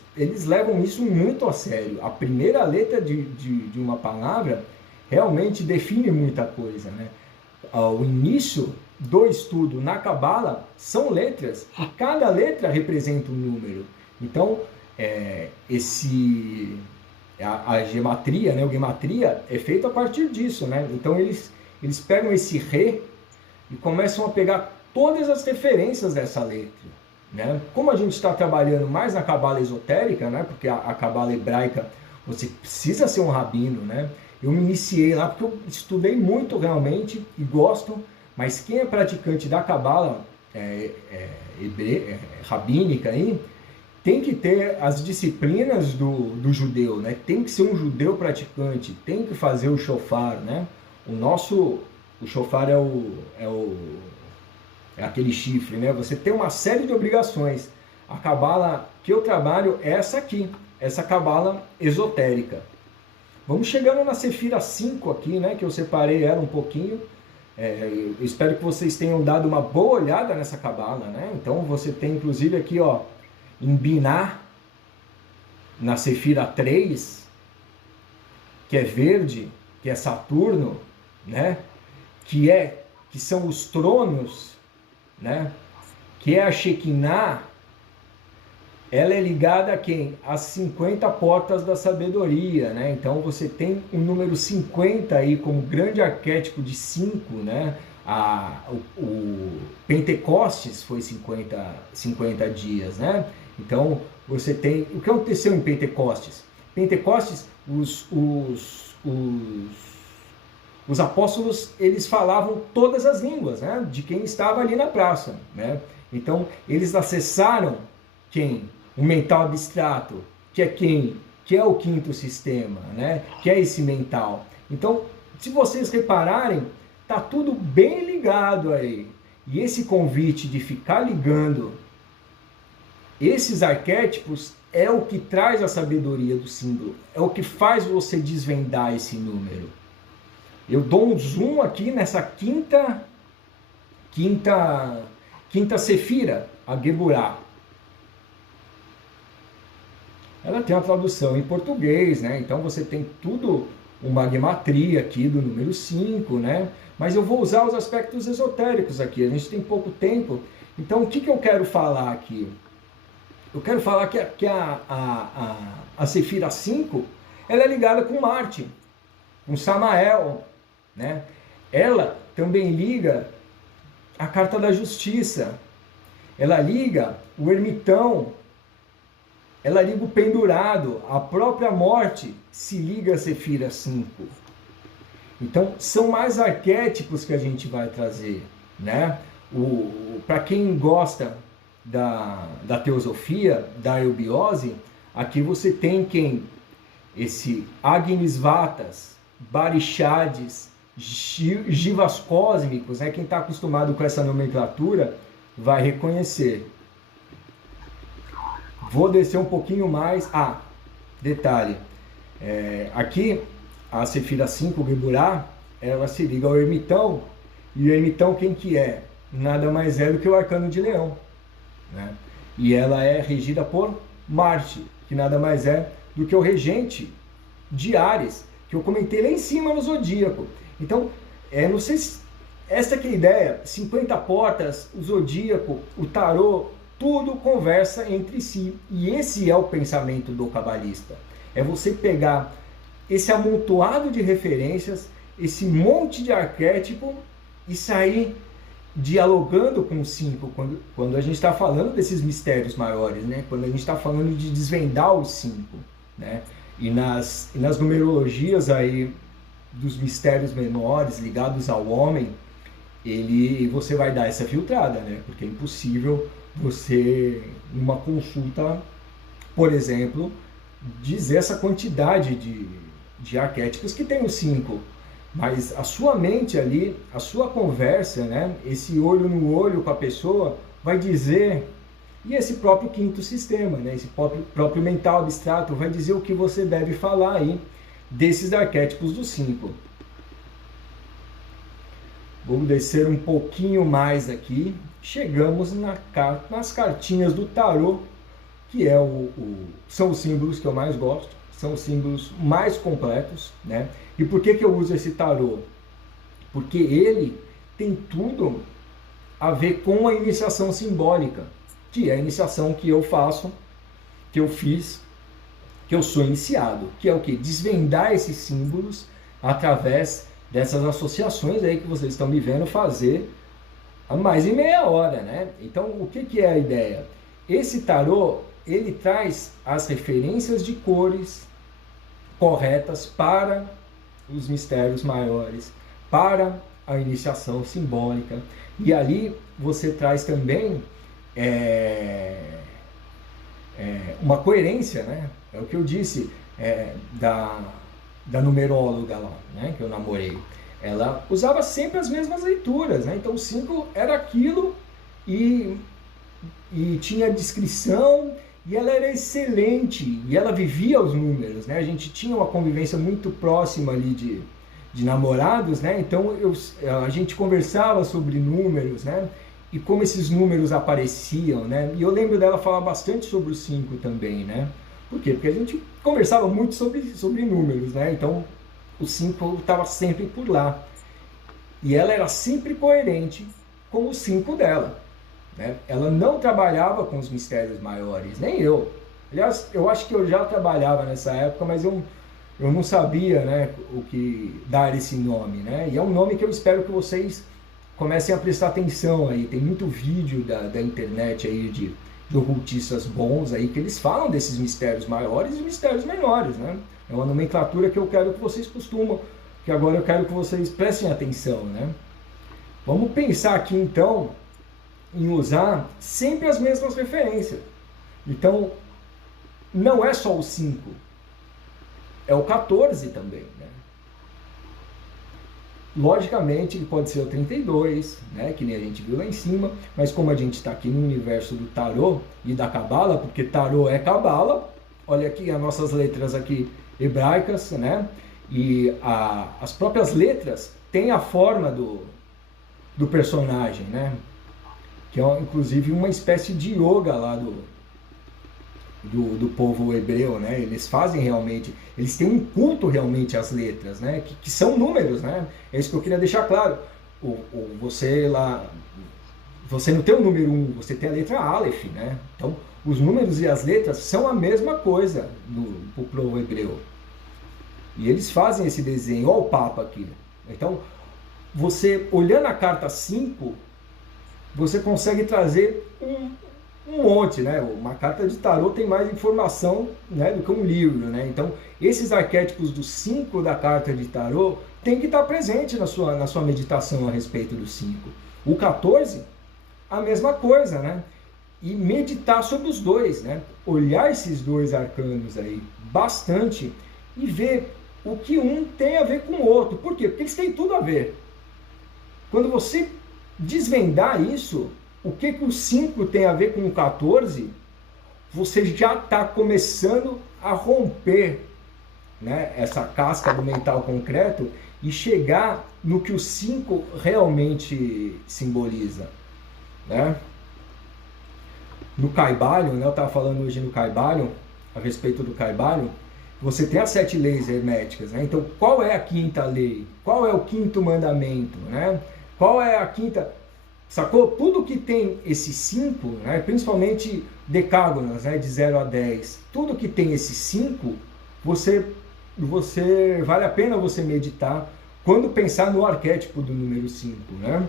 levam isso muito a sério. A primeira letra de uma palavra realmente define muita coisa, né? O início do estudo na Cabala são letras, e cada letra representa um número. Então, a gematria, né? O gematria é feito a partir disso, né? Então, eles pegam esse Ré e começam a pegar todas as referências dessa letra, né? Como a gente está trabalhando mais na Cabala esotérica, né? Porque a Cabala hebraica, você precisa ser um rabino, né? Eu me iniciei lá porque eu estudei muito realmente e gosto, mas quem é praticante da Cabala rabínica aí, tem que ter as disciplinas do judeu, né? Tem que ser um judeu praticante, tem que fazer o shofar, né? O shofar é aquele chifre, né? Você tem uma série de obrigações. A Cabala que eu trabalho é essa aqui, essa Cabala esotérica. Vamos chegando na Sefira 5 aqui, né? Que eu separei ela um pouquinho. Eu espero que vocês tenham dado uma boa olhada nessa Cabala, né? Então você tem inclusive aqui, ó, em Biná, na Sefira 3, que é verde, que é Saturno, né? Que são os tronos, né? Que é a Shekinah. Ela é ligada a quem? As 50 portas da sabedoria, né? Então você tem o número 50 aí como grande arquétipo de 5, né? O Pentecostes foi 50 dias, né? Então você tem... O que aconteceu em Pentecostes? Pentecostes, os apóstolos, eles falavam todas as línguas, né? De quem estava ali na praça, né? Então eles acessaram quem? O mental abstrato, que é quem? Que é o quinto sistema, né? Que é esse mental. Então, se vocês repararem, tá tudo bem ligado aí. E esse convite de ficar ligando esses arquétipos é o que traz a sabedoria do símbolo, é o que faz você desvendar esse número. Eu dou um zoom aqui nessa quinta Sefira, a Geburah. Ela tem uma tradução em português, né? Então você tem tudo, uma gematria aqui do número 5, né? Mas eu vou usar os aspectos esotéricos aqui, a gente tem pouco tempo. Então o que eu quero falar aqui? Eu quero falar que a Sefira 5, ela é ligada com Marte, com Samael, né? Ela também liga a carta da justiça, ela liga o ermitão, ela liga o pendurado, a própria morte se liga a Sefira 5. Então, são mais arquétipos que a gente vai trazer, né? Para quem gosta da teosofia, da eubiose, aqui você tem quem? Esse Agnis Vatas, Barixades, Jivas cósmicos, né? Quem está acostumado com essa nomenclatura vai reconhecer. Vou descer um pouquinho mais. Detalhe. Aqui, a Sefira 5, Geburah, ela se liga ao ermitão. E o ermitão quem que é? Nada mais é do que o arcano de leão, né? E ela é regida por Marte, que nada mais é do que o regente de Áries, que eu comentei lá em cima no Zodíaco. Então, não sei se essa que é a ideia, 50 portas, o Zodíaco, o Tarô, tudo conversa entre si. E esse é o pensamento do cabalista. É você pegar esse amontoado de referências, esse monte de arquétipo e sair dialogando com o 5, quando a gente está falando desses mistérios maiores, né? Quando a gente está falando de desvendar os 5, né? E nas numerologias aí dos mistérios menores ligados ao homem, você vai dar essa filtrada, né? Porque é impossível você, numa consulta, por exemplo, dizer essa quantidade de arquétipos que tem o 5. Mas a sua mente ali, a sua conversa, né? Esse olho no olho com a pessoa vai dizer, e esse próprio quinto sistema, né? Esse próprio mental abstrato vai dizer o que você deve falar aí desses arquétipos do 5. Vamos descer um pouquinho mais aqui. Chegamos nas cartinhas do tarô, que são os símbolos que eu mais gosto, são os símbolos mais completos, né? E por que eu uso esse tarô? Porque ele tem tudo a ver com a iniciação simbólica, que é a iniciação que eu faço, que eu fiz, que eu sou iniciado, que é o quê? Desvendar esses símbolos através dessas associações aí que vocês estão me vendo fazer há mais de meia hora, né? Então, o que é a ideia? Esse tarô, ele traz as referências de cores corretas para os mistérios maiores, para a iniciação simbólica. E ali você traz também uma coerência, né? É o que eu disse da numeróloga lá, né? Que eu namorei. Ela usava sempre as mesmas leituras, né? Então o 5 era aquilo e tinha descrição, e ela era excelente, e ela vivia os números, né? A gente tinha uma convivência muito próxima ali de namorados, né? Então a gente conversava sobre números, né? E como esses números apareciam, né? E eu lembro dela falar bastante sobre o 5 também, né? Por quê? Porque a gente conversava muito sobre números, né? Então o 5 estava sempre por lá. E ela era sempre coerente com o 5 dela, né? Ela não trabalhava com os mistérios maiores, nem eu. Aliás, eu acho que eu já trabalhava nessa época, mas eu não sabia, né, o que dar esse nome, né? E é um nome que eu espero que vocês comecem a prestar atenção aí. Tem muito vídeo da internet aí de ocultistas bons aí que eles falam desses mistérios maiores e mistérios menores, né? É uma nomenclatura que eu quero que vocês costumam, que agora eu quero que vocês prestem atenção, né? Vamos pensar aqui então em usar sempre as mesmas referências. Então, não é só o 5, é o 14 também, né? Logicamente, pode ser o 32, né? Que nem a gente viu lá em cima, mas como a gente está aqui no universo do tarô e da cabala, porque tarô é cabala, olha aqui as nossas letras aqui hebraicas, né? E as próprias letras têm a forma do personagem, né? Que é inclusive uma espécie de yoga lá do povo hebreu, né? Eles fazem realmente, eles têm um culto realmente às letras, né? Que são números, né? É isso que eu queria deixar claro. Você não tem o número 1, você tem a letra Aleph, né? Então, os números e as letras são a mesma coisa no povo hebreu. E eles fazem esse desenho, olha o Papa aqui. Então, você olhando a carta 5, você consegue trazer um monte, né? Uma carta de tarô tem mais informação, né, do que um livro, né? Então, esses arquétipos do 5 da carta de tarô tem que estar presente na sua meditação a respeito do 5. O 14, a mesma coisa, né? E meditar sobre os dois, né? Olhar esses dois arcanos aí bastante e ver o que um tem a ver com o outro. Por quê? Porque eles têm tudo a ver. Quando você desvendar isso, o que o 5 tem a ver com o 14, você já está começando a romper, né, essa casca do mental concreto e chegar no que o 5 realmente simboliza, né? No Kybalion, né, eu estava falando hoje no Kybalion, a respeito do Kybalion, você tem as 7 leis herméticas, né? Então, qual é a quinta lei? Qual é o quinto mandamento, né? Qual é a quinta... Sacou? Tudo que tem esses 5, né, principalmente decágonas, né, de 0 a 10, tudo que tem esses 5, você vale a pena você meditar quando pensar no arquétipo do número 5, né?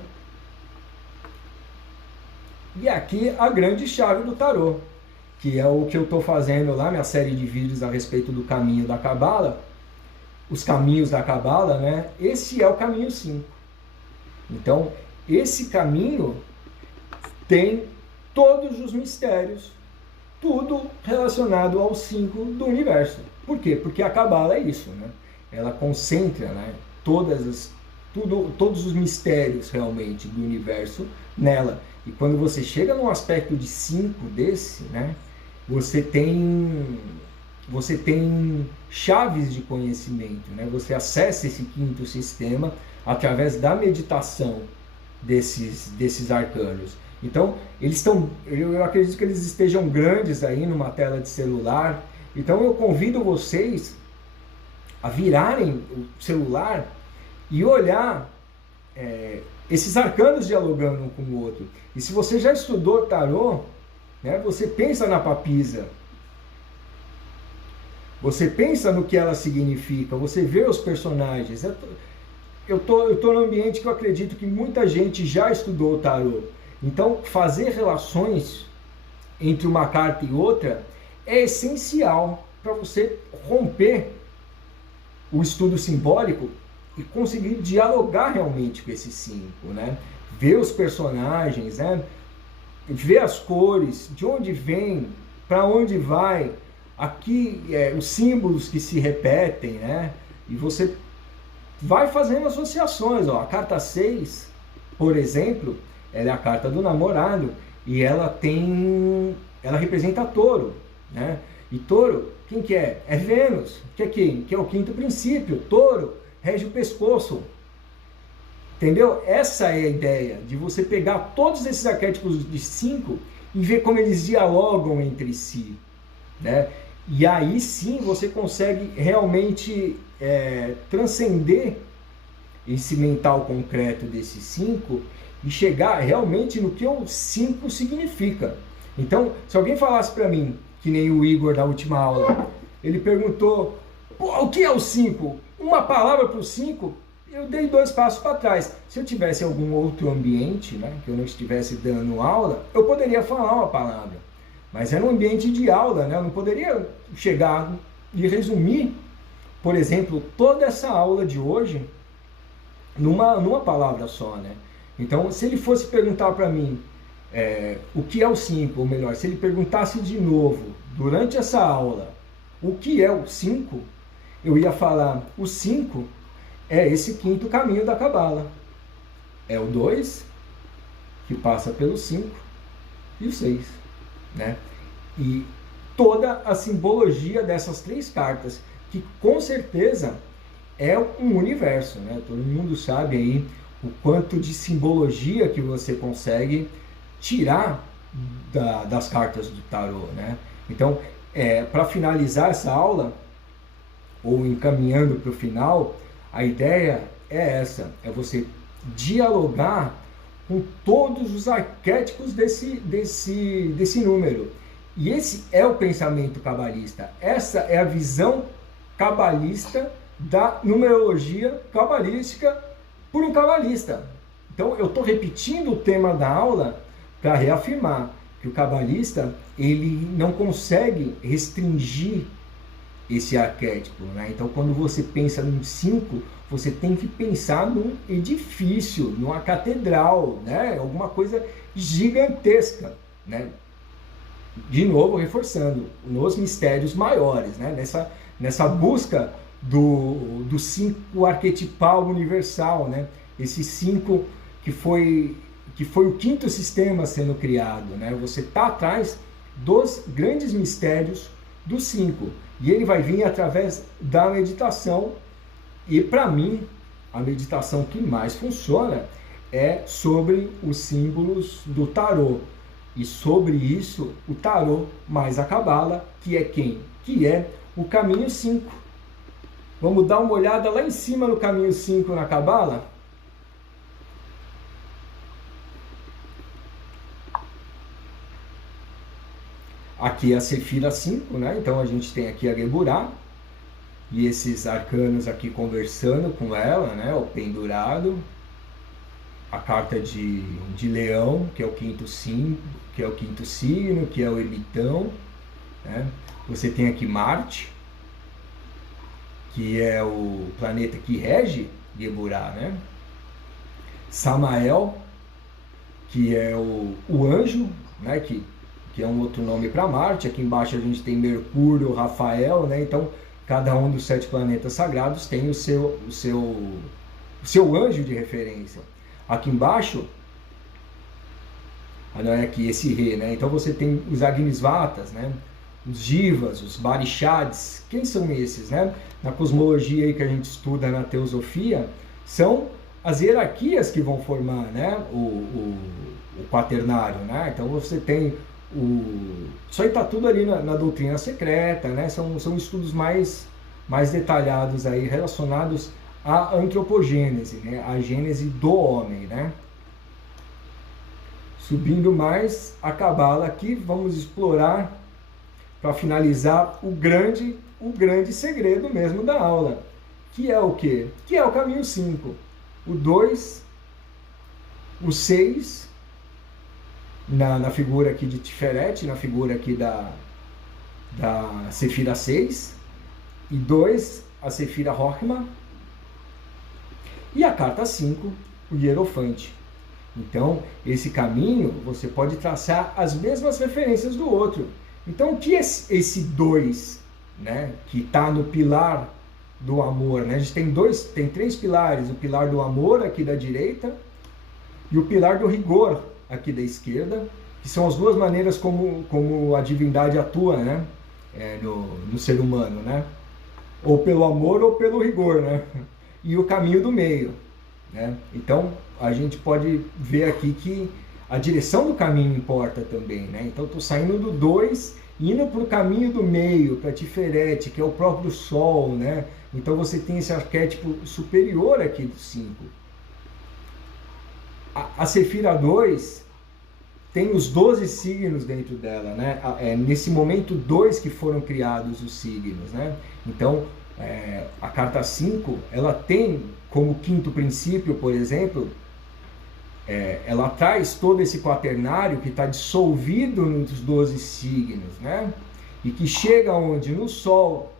E aqui a grande chave do tarô, que é o que eu estou fazendo lá, minha série de vídeos a respeito do caminho da Cabala, os caminhos da Cabala, né? Esse é o caminho 5. Então, esse caminho tem todos os mistérios, tudo relacionado ao 5 do universo. Por quê? Porque a Cabala é isso, né? Ela concentra, né, todos os mistérios realmente do universo nela. E quando você chega num aspecto de 5 desse, né, você tem chaves de conhecimento, né? Você acessa esse quinto sistema através da meditação desses arcanos. Então, eu acredito que eles estejam grandes aí numa tela de celular. Então, eu convido vocês a virarem o celular e olhar esses arcanos dialogando um com o outro. E se você já estudou tarô, né, você pensa na papisa, você pensa no que ela significa, você vê os personagens. Eu tô num ambiente que eu acredito que muita gente já estudou o tarô. Então, fazer relações entre uma carta e outra é essencial para você romper o estudo simbólico e conseguir dialogar realmente com esses 5, né? Ver os personagens, né? Ver as cores, de onde vem, para onde vai, aqui os símbolos que se repetem, né? E você vai fazendo associações, ó. A carta 6, por exemplo, ela é a carta do namorado e ela representa touro, né? E touro, quem que é? É Vênus, que é quem? Que é o quinto princípio. Touro rege o pescoço. Entendeu? Essa é a ideia de você pegar todos esses arquétipos de 5 e ver como eles dialogam entre si, né? E aí sim você consegue realmente transcender esse mental concreto desses 5 e chegar realmente no que o 5 significa. Então, se alguém falasse para mim, que nem o Igor da última aula, ele perguntou, o que é o 5? Uma palavra para o 5? Eu dei 2 passos para trás. Se eu tivesse algum outro ambiente, né, que eu não estivesse dando aula, eu poderia falar uma palavra. Mas era um ambiente de aula, né? Eu não poderia chegar e resumir, por exemplo, toda essa aula de hoje numa palavra só, né? Então, se ele fosse perguntar para mim o que é o 5, ou melhor, se ele perguntasse de novo, durante essa aula, o que é o 5, eu ia falar, o 5 é esse quinto caminho da Cabala. É o 2, que passa pelo 5, e o 6, né? E toda a simbologia dessas 3 cartas, que com certeza é um universo, né? Todo mundo sabe aí o quanto de simbologia que você consegue tirar das cartas do tarô, né? Então, para finalizar essa aula, ou encaminhando para o final, a ideia é essa, é você dialogar com todos os arquétipos desse número. E esse é o pensamento cabalista, essa é a visão cabalista da numerologia cabalística por um cabalista. Então eu estou repetindo o tema da aula para reafirmar que o cabalista ele não consegue restringir esse arquétipo, né? Então quando você pensa num 5, você tem que pensar num edifício, numa catedral, né? Alguma coisa gigantesca, né? De novo, reforçando, nos mistérios maiores, né? Nessa busca do 5 arquetipal universal, né? Esse 5 que foi o quinto sistema sendo criado, né? Você está atrás dos grandes mistérios do 5. E ele vai vir através da meditação. E para mim, a meditação que mais funciona é sobre os símbolos do tarô. E sobre isso, o tarô mais a cabala, que é quem? Que é o caminho 5. Vamos dar uma olhada lá em cima no caminho 5 na cabala? Aqui é a Sefira 5, né? Então a gente tem aqui a Geburah e esses arcanos aqui conversando com ela, né? O pendurado, a carta de leão, que é o quinto signo, que é o ermitão, né? Você tem aqui Marte, que é o planeta que rege Geburah, né? Samael, que é o anjo, né? Que é um outro nome para Marte. Aqui embaixo a gente tem Mercúrio, Rafael, né? Então, cada um dos 7 planetas sagrados tem o seu anjo de referência. Aqui embaixo, não é aqui esse rei, né? Então você tem os Agnisvatas, né? Os Jivas, os Barishads. Quem são esses, né? Na cosmologia aí que a gente estuda na teosofia, são as hierarquias que vão formar, né? O quaternário, né? Então você tem isso aí está tudo ali na doutrina secreta, né? São estudos mais detalhados aí relacionados à antropogênese, né? A gênese do homem, né? Subindo mais a cabala aqui, vamos explorar para finalizar o grande segredo mesmo da aula, que é o quê? Que é o caminho 5, o 2, o 6, na figura aqui de Tiferet, na figura aqui da Sefira 6, e 2, a Sefira Rohma, e a carta 5, o Hierofante. Então, esse caminho, você pode traçar as mesmas referências do outro. Então, o que é esse 2, né, que está no pilar do amor, né? A gente tem 3 pilares, o pilar do amor aqui da direita, e o pilar do rigor aqui da esquerda, que são as duas maneiras como a divindade atua, né? No ser humano, né? Ou pelo amor ou pelo rigor, né? E o caminho do meio, né? Então, a gente pode ver aqui que a direção do caminho importa também, né? Então, estou saindo do 2, indo para o caminho do meio, para Tiferet, que é o próprio Sol, né? Então, você tem esse arquétipo superior aqui do 5. A Sefira 2 tem os 12 signos dentro dela, né? É nesse momento 2 que foram criados os signos, né? Então, a carta 5, ela tem como quinto princípio, por exemplo, ela traz todo esse quaternário que está dissolvido nos 12 signos, né? E que chega onde? No Sol,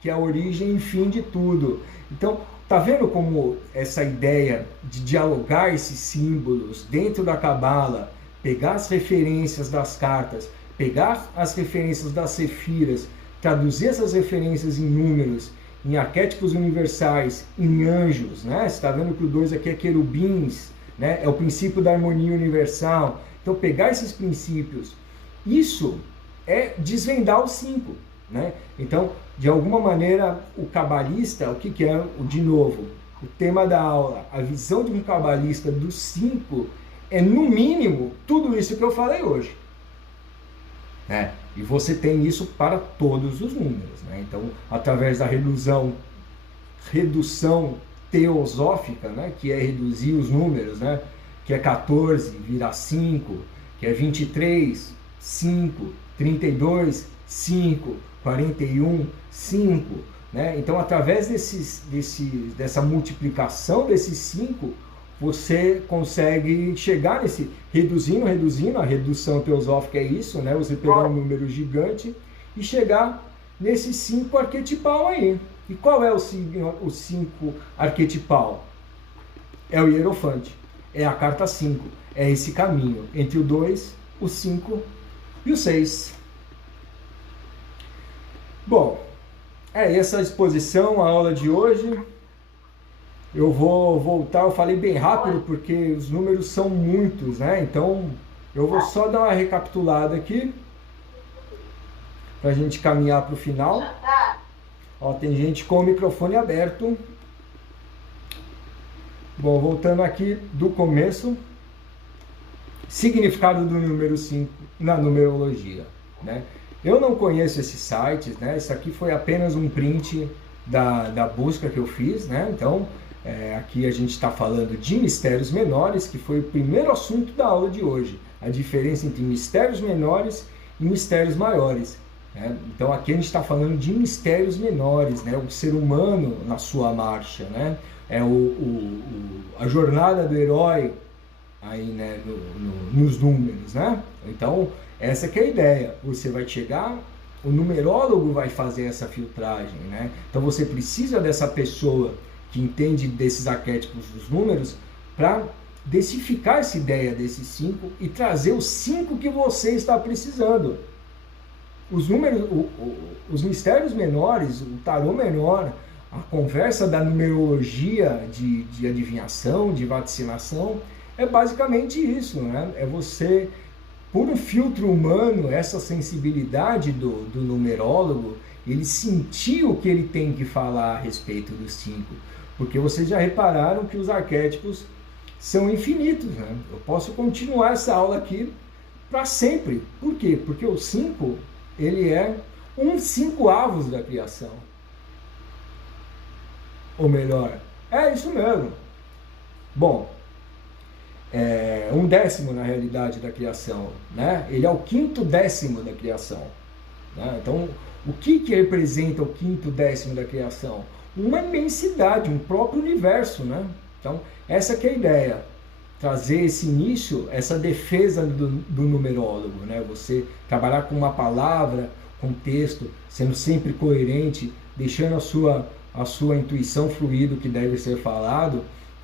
que é a origem e fim de tudo. Então, tá vendo como essa ideia de dialogar esses símbolos dentro da cabala, pegar as referências das cartas, pegar as referências das sefiras, traduzir essas referências em números, em arquétipos universais, em anjos, né? Você está vendo que o 2 aqui é querubins, né? É o princípio da harmonia universal. Então, pegar esses princípios, isso é desvendar os 5, né? Então, de alguma maneira, o cabalista, o que é, de novo, o tema da aula, a visão de um cabalista dos 5 é, no mínimo, tudo isso que eu falei hoje, né? E você tem isso para todos os números, né? Então, através da redução teosófica, né? Que é reduzir os números, né? Que é 14, virar 5, que é 23, 5, 32, 5, 41, 5, né? Então, através dessa multiplicação desses 5, você consegue chegar nesse, reduzindo, a redução teosófica é isso, né? Você pegar um número gigante e chegar nesse 5 arquetipal aí. E qual é o 5 arquetipal? É o Hierofante, é a carta 5, é esse caminho entre o 2, o 5 e o 6. Bom, essa exposição, a aula de hoje. Eu vou voltar, eu falei bem rápido porque os números são muitos, né? Então eu vou só dar uma recapitulada aqui para a gente caminhar para o final. Ó, tem gente com o microfone aberto. Bom, voltando aqui do começo. Significado do número 5 na numerologia, né? Eu não conheço esses sites, né? Isso aqui foi apenas um print da busca que eu fiz, né? Então, aqui a gente está falando de mistérios menores, que foi o primeiro assunto da aula de hoje. A diferença entre mistérios menores e mistérios maiores, né? Então, aqui a gente está falando de mistérios menores, né? O ser humano na sua marcha, né? A jornada do herói aí, né, nos números, né? Então, essa que é a ideia. Você vai chegar, o numerólogo vai fazer essa filtragem, né? Então, você precisa dessa pessoa que entende desses arquétipos dos números para decifrar essa ideia desses 5 e trazer os 5 que você está precisando. Os números, os mistérios menores, o tarô menor, a conversa da numerologia de adivinhação, de vaticinação, é basicamente isso, né? É você, por um filtro humano, essa sensibilidade do numerólogo, ele sentir o que ele tem que falar a respeito dos 5. Porque vocês já repararam que os arquétipos são infinitos, né? Eu posso continuar essa aula aqui para sempre. Por quê? Porque o 5, ele é um 5º da criação. Ou melhor, é isso mesmo. Bom, é 1/10 na realidade da criação, né? Ele é o 5º da criação, né? Então, o que representa o 5º da criação? Uma imensidade, um próprio universo, né? Então, essa que é a ideia, trazer esse início, essa defesa do numerólogo, né? Você trabalhar com uma palavra, com texto, sendo sempre coerente, deixando a sua intuição fluir do que deve ser falado.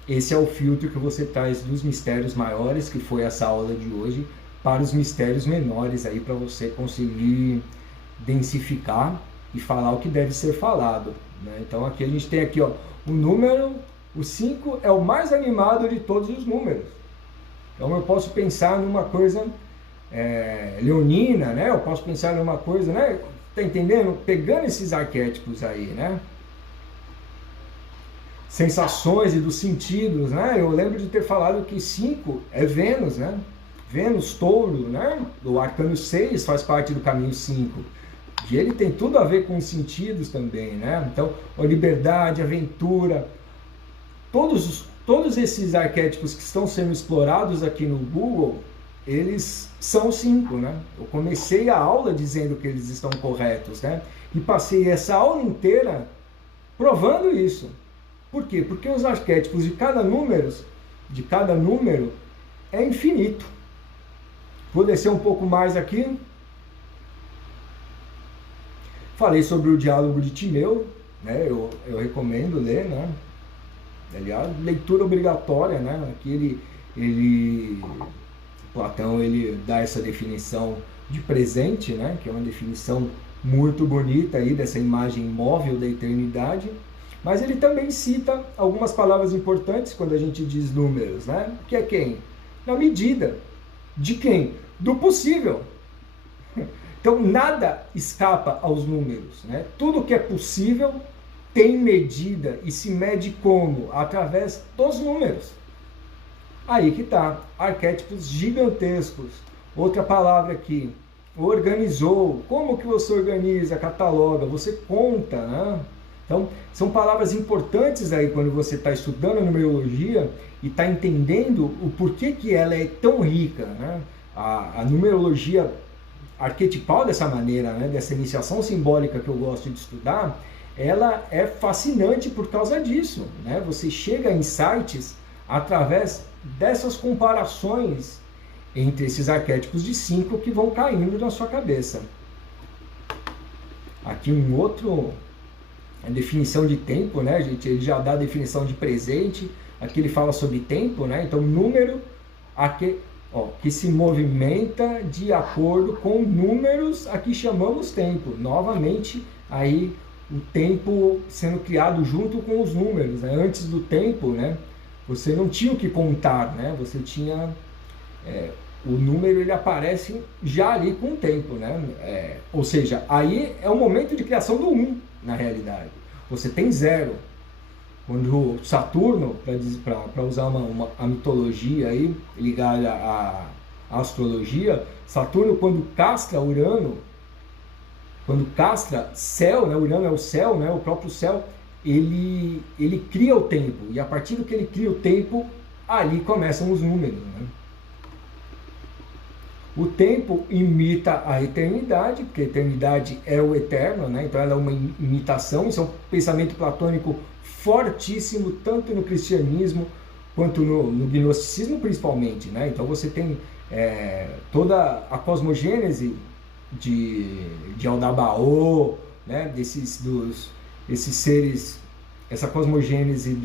Esse é o filtro que você traz dos mistérios maiores, que foi essa aula de hoje, para os mistérios menores, aí para você conseguir densificar e falar o que deve ser falado, né? Então aqui a gente tem aqui, ó, o número, o 5 é o mais animado de todos os números. Então eu posso pensar numa coisa leonina, né? Eu posso pensar numa coisa, né? Tá entendendo? Pegando esses arquétipos aí, né? Sensações e dos sentidos, né? Eu lembro de ter falado que 5 é Vênus, né? Vênus, touro, né? O arcano 6 faz parte do caminho 5. E ele tem tudo a ver com os sentidos também, né? Então, a liberdade, a aventura, todos esses arquétipos que estão sendo explorados aqui no Google, eles são 5, né? Eu comecei a aula dizendo que eles estão corretos, né? E passei essa aula inteira provando isso. Por quê? Porque os arquétipos de cada número é infinito. Vou descer um pouco mais aqui. Falei sobre o diálogo de Timeu, né? Eu recomendo ler, né? Aliás, leitura obrigatória, né? Aqui Platão ele dá essa definição de presente, né? Que é uma definição muito bonita aí dessa imagem móvel da eternidade. Mas ele também cita algumas palavras importantes quando a gente diz números, né? Que é quem? Na medida. De quem? Do possível. Então, nada escapa aos números, né? Tudo que é possível tem medida e se mede como? Através dos números. Aí que tá. Arquétipos gigantescos. Outra palavra aqui. Organizou. Como que você organiza, cataloga? Você conta, né? Então, são palavras importantes aí quando você está estudando a numerologia e está entendendo o porquê que ela é tão rica, né? A numerologia arquetipal dessa maneira, né? Dessa iniciação simbólica que eu gosto de estudar, ela é fascinante por causa disso, né? Você chega a insights através dessas comparações entre esses arquétipos de 5 que vão caindo na sua cabeça. Aqui a definição de tempo, né, gente? Ele já dá a definição de presente. Aqui ele fala sobre tempo, né? Então, número que se movimenta de acordo com números a que chamamos tempo. Novamente, aí o tempo sendo criado junto com os números, né? Antes do tempo, né, você não tinha o que contar, né? Você tinha o número, ele aparece já ali com o tempo, né? Ou seja, aí é o momento de criação do 1, na realidade. Você tem 0. Quando Saturno, para usar a mitologia aí, ligada à astrologia, Saturno, quando castra Urano, quando castra céu, né? Urano é o céu, né? O próprio céu, ele cria o tempo. E a partir do que ele cria o tempo, ali começam os números, né? O tempo imita a eternidade, porque a eternidade é o eterno, né? Então ela é uma imitação. Isso é um pensamento platônico fortíssimo, tanto no cristianismo quanto no gnosticismo principalmente, né? Então você tem toda a cosmogênese de Aldabaoth, né? Esses seres, essa cosmogênese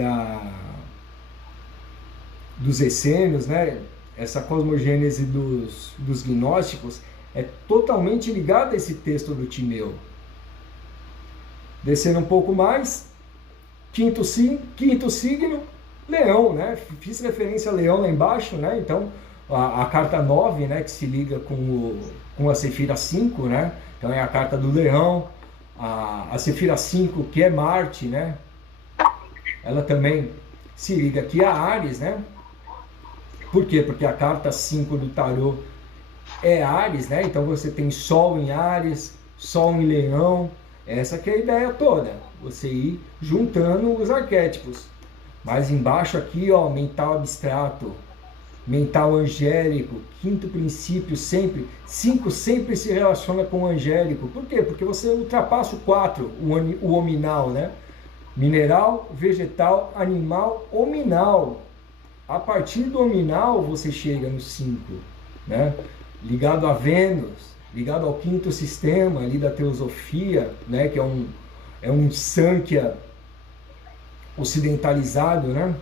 dos essênios, né? Essa cosmogênese dos gnósticos é totalmente ligada a esse texto do Timeu. Descendo um pouco mais, quinto signo, Leão, né? Fiz referência a Leão lá embaixo, né? Então, a carta 9, né? Que se liga com a Sefira 5, né? Então, é a carta do Leão. A Sefira 5, que é Marte, né? Ela também se liga aqui a Áries, né? Por quê? Porque a carta 5 do tarô é Áries, né? Então você tem Sol em Áries, Sol em Leão. Essa que é a ideia toda. Você ir juntando os arquétipos. Mas embaixo aqui, ó, mental abstrato, mental angélico, quinto princípio sempre. 5 sempre se relaciona com o angélico. Por quê? Porque você ultrapassa o 4, o hominal, né? Mineral, vegetal, animal, hominal. A partir do hominal você chega no 5, né? Ligado a Vênus, ligado ao quinto sistema ali da teosofia, né? Que é um Sankhya ocidentalizado, né?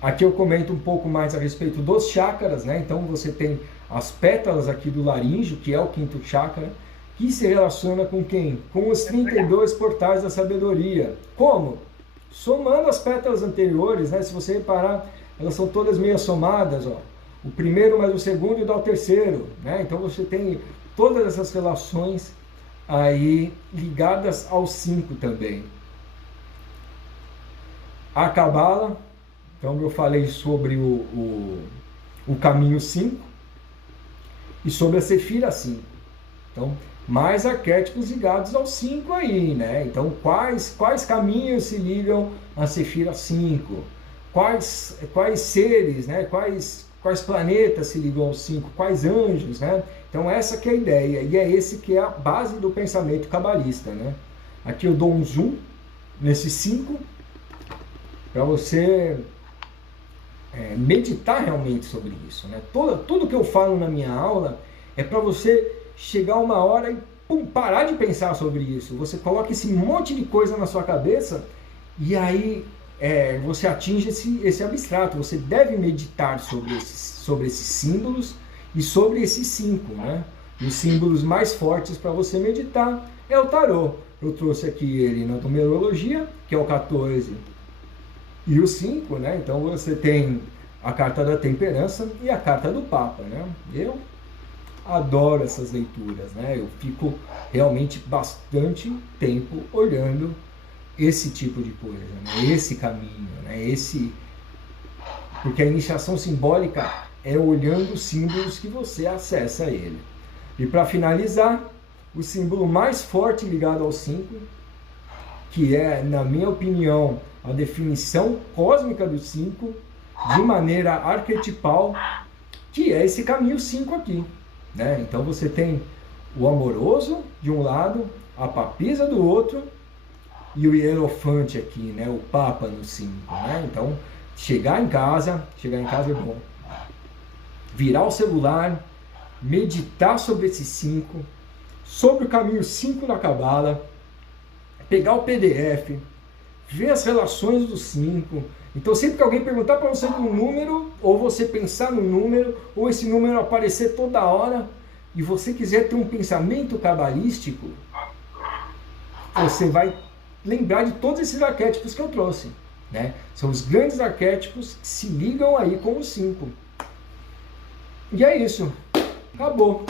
Aqui eu comento um pouco mais a respeito dos chakras, né? Então você tem as pétalas aqui do laríngeo, que é o quinto chakra, que se relaciona com quem? Com os 32 portais da sabedoria. Como? Somando as pétalas anteriores, né? Se você reparar, elas são todas meio somadas, ó. O primeiro mais o segundo dá o terceiro, né? Então você tem todas essas relações aí ligadas ao 5 também. A Cabala, então eu falei sobre o caminho 5 e sobre a Sefira 5. Então, mais arquétipos ligados ao 5 aí, né? Então, quais caminhos se ligam a Sefira 5? Quais seres, né? Quais planetas se ligam ao 5? Quais anjos, né? Então, essa que é a ideia. E é esse que é a base do pensamento cabalista, né? Aqui eu dou um zoom nesse 5 para você meditar realmente sobre isso, né? Tudo que eu falo na minha aula é para você chegar uma hora e parar de pensar sobre isso. Você coloca esse monte de coisa na sua cabeça e aí você atinge esse abstrato. Você deve meditar sobre esses símbolos e sobre esses 5, né? E os símbolos mais fortes para você meditar é o tarô. Eu trouxe aqui ele na numerologia, que é o 14 e o 5, né? Então você tem a carta da temperança e a carta do Papa, né? Eu adoro essas leituras, né? Eu fico realmente bastante tempo olhando esse tipo de coisa, né? Esse caminho, né? Porque a iniciação simbólica é olhando os símbolos que você acessa ele. E para finalizar, o símbolo mais forte ligado ao 5, que é, na minha opinião, a definição cósmica do 5, de maneira arquetipal, que é esse caminho 5 aqui, né? Então você tem o amoroso de um lado, a papisa do outro e o hierofante aqui, né? O Papa no 5, né? Então, chegar em casa é bom. Virar o celular, meditar sobre esse 5, sobre o caminho 5 da Cabala, pegar o PDF, ver as relações do 5. Então, sempre que alguém perguntar para você um número, ou você pensar no número, ou esse número aparecer toda hora, e você quiser ter um pensamento cabalístico, você vai lembrar de todos esses arquétipos que eu trouxe, né? São os grandes arquétipos que se ligam aí com os 5. E é isso. Acabou.